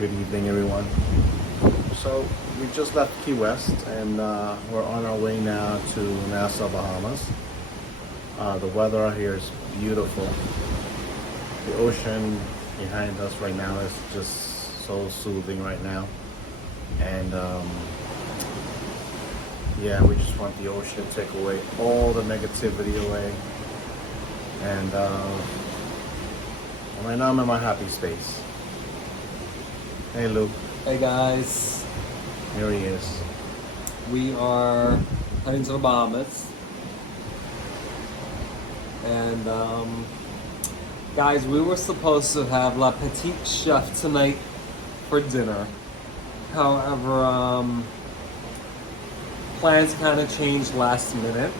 Good evening, everyone. So we just left Key West, and we're on our way now to Nassau, Bahamas. The weather out here is beautiful. The ocean behind us right now is just so soothing right now. And yeah, we just want the ocean to take away all the negativity away. And right now I'm in my happy space. Hey Luke. Hey guys, Here he is. we are heading to the Bahamas, and guys, we were supposed to have La Petite Chef tonight for dinner. However, plans kind of changed last minute.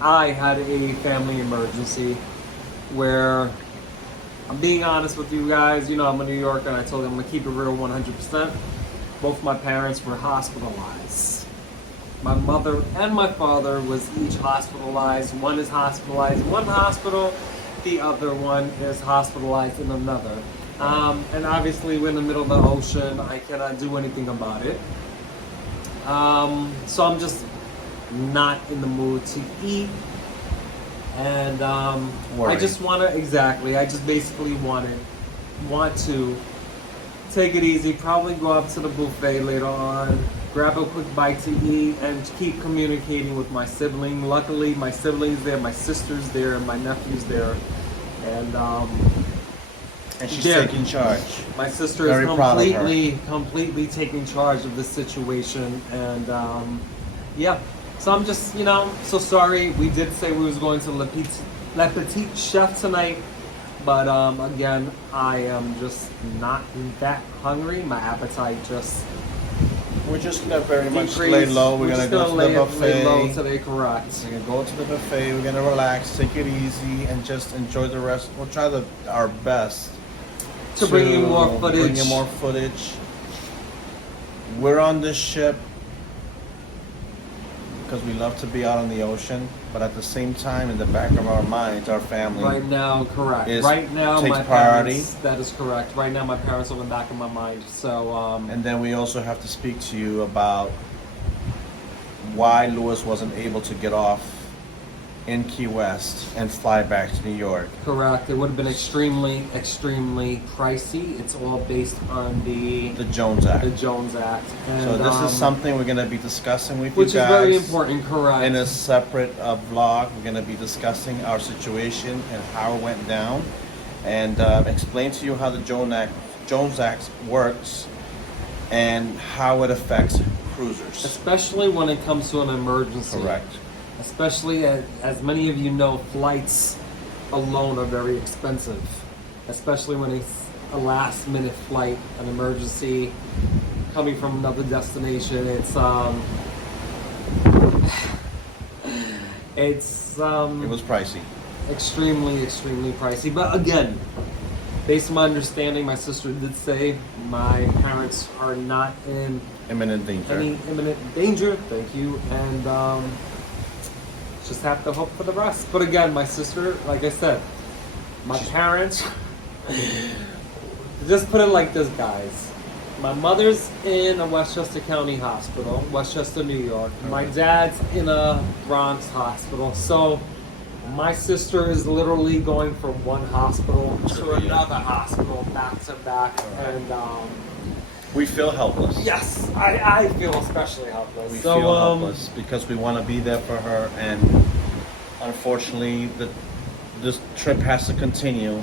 I had a family emergency where, I'm being honest with you guys, you know I'm a New Yorker and I told you I'm going to keep it real 100%. Both my parents were hospitalized. My mother and my father was each hospitalized. One is hospitalized in one hospital, the other one is hospitalized in another. And obviously we're in the middle of the ocean, I cannot do anything about it. So I'm just not in the mood to eat. And I just want to, I just basically want to take it easy, probably go up to the buffet later on, grab a quick bite to eat, and keep communicating with my sibling. Luckily, my siblings there, my sister's there, my nephew's there, and she's taking charge. My sister Very is completely taking charge of the situation, and yeah. So I'm just, so sorry. We did say we was going to La Petite Chef tonight, but again, I am just not that hungry. My appetite just We're just gonna very much decreased. lay low. We're gonna just go to the lay buffet. low today, correct? We're gonna go to the buffet. We're gonna relax, take it easy, and just enjoy the rest. We'll try our best To bring you more footage. Bring you more footage. We're on this ship because we love to be out on the ocean, but at the same time, in the back of our minds, our family Right now, correct. Takes my priority. parents. That is correct. Right now, my parents are in the back of my mind. So And then we also have to speak to you about why Lewis wasn't able to get off in Key West and fly back to New York. correct. It would have been extremely pricey. It's all based on the Jones Act. The Jones Act. And, So this is something we're going to be discussing with which you guys. is very important, correct? In a separate vlog, we're going to be discussing our situation and how it went down, and explain to you how the Jones Act works and how it affects cruisers. Especially when it comes to an emergency. Correct. Especially, as many of you know, flights alone are very expensive. Especially when it's a last-minute flight, an emergency, coming from another destination. It's It was pricey. extremely pricey. But again, based on my understanding, my sister did say my parents are not in Imminent danger. any imminent danger. Thank you. And just have to hope for the best. But again, my sister, like I said, my parents, just put it like this, guys. My mother's in a Westchester County hospital, Westchester, New York. My dad's in a Bronx hospital. So my sister is literally going from one hospital to another hospital, back to back. And We feel helpless. yes, I feel especially helpless. We feel helpless because we want to be there for her, and unfortunately, this trip has to continue.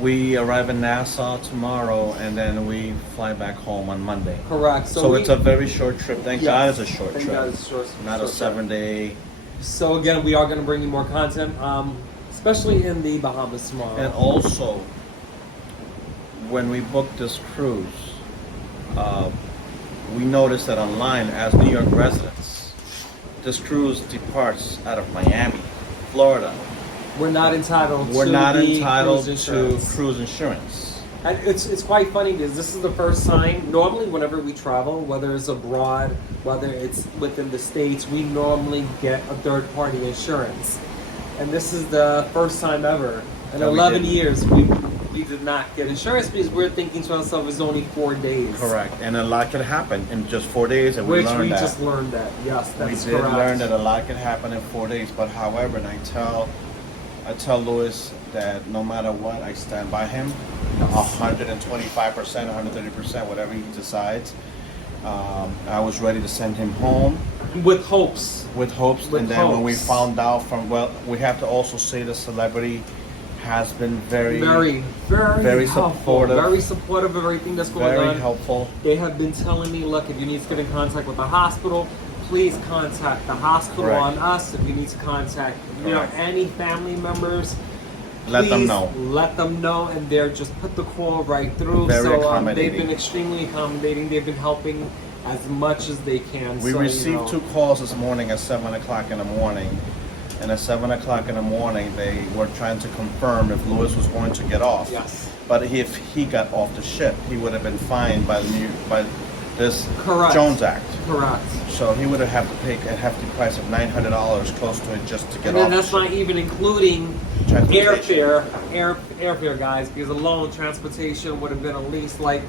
We arrive in Nassau tomorrow, and then we fly back home on Monday. Correct. So it's a very short trip. Thank Yes. God it's a short Thank trip, God it's short, not short a 7-day. So again, we are going to bring you more content, especially in the Bahamas tomorrow. And also, when we booked this cruise, we noticed that online, as New York residents, this cruise departs out of Miami, Florida. We're not entitled We're to not the entitled cruise to insurance. cruise insurance. And it's quite funny because this is the first time, normally whenever we travel, whether it's abroad, whether it's within the States, we normally get a third-party insurance. And this is the first time ever. In No, we 11 didn't. years, we we did not get insurance because we're thinking to ourselves it's only 4 days. Correct. And a lot could happen in just 4 days, and we Which learned we that. just learned that. Yes, that's we did correct. learn that a lot could happen in 4 days. But however, and I tell Louis that no matter what, I stand by him 125%, 130%, whatever he decides. I was ready to send him home. With hopes. With hopes. With and then when we hopes. found out from, well, we have to also say the celebrity has been very Very helpful, supportive. very supportive of everything that's going on. Very helpful. They have been telling me, look, if you need to get in contact with the hospital, please contact the hospital Correct. on us. If you need to contact, Correct. any family members, Let them please know. Let them know, and they're just put the call right through. Very so accommodating. they've been extremely accommodating. They've been helping as much as they can. We so, received 2 calls this morning at 7 o'clock in the morning. And at 7 o'clock in the morning, they were trying to confirm if Louis was going to get off. Yes. But if he got off the ship, he would have been fined by this Correct. Jones Act. Correct. So he would have to pay a hefty price of $900, close to it, just to get And then off. that's the not ship. even including Transportation. airfare, guys, because alone transportation would have been at least like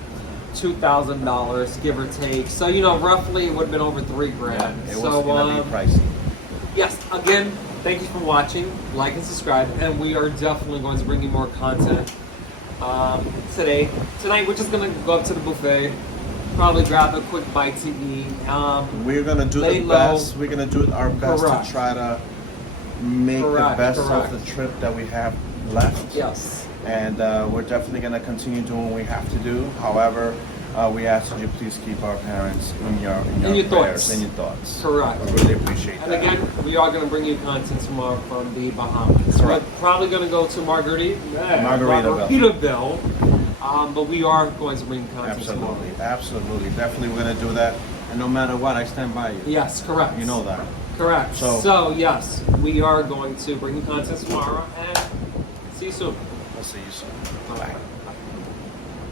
$2,000, give or take. So roughly it would have been over $3,000. Yeah, it was so gonna be pricey. yes, again, thank you for watching, like and subscribe, and we are definitely going to bring you more content today. Tonight we're just gonna go up to the buffet, probably grab a quick bite to eat. We're gonna do lay the low. best. We're gonna do our best Correct. to try to make Correct, the best correct. of the trip that we have left. Yes. And we're definitely going to continue doing what we have to do. However, we ask that you please keep our parents in your your prayers, thoughts. in your thoughts. Correct. I really appreciate And that. again, we are going to bring you content tomorrow from the Bahamas. Correct. We're probably going to go to Margaritaville, but we are going to bring content tomorrow. Absolutely, absolutely, definitely, we're going to do that. And no matter what, I stand by you. Yes, correct. You know that. Correct. So- So yes, we are going to bring you content tomorrow, and see you soon. We'll see you soon. Bye. Bye.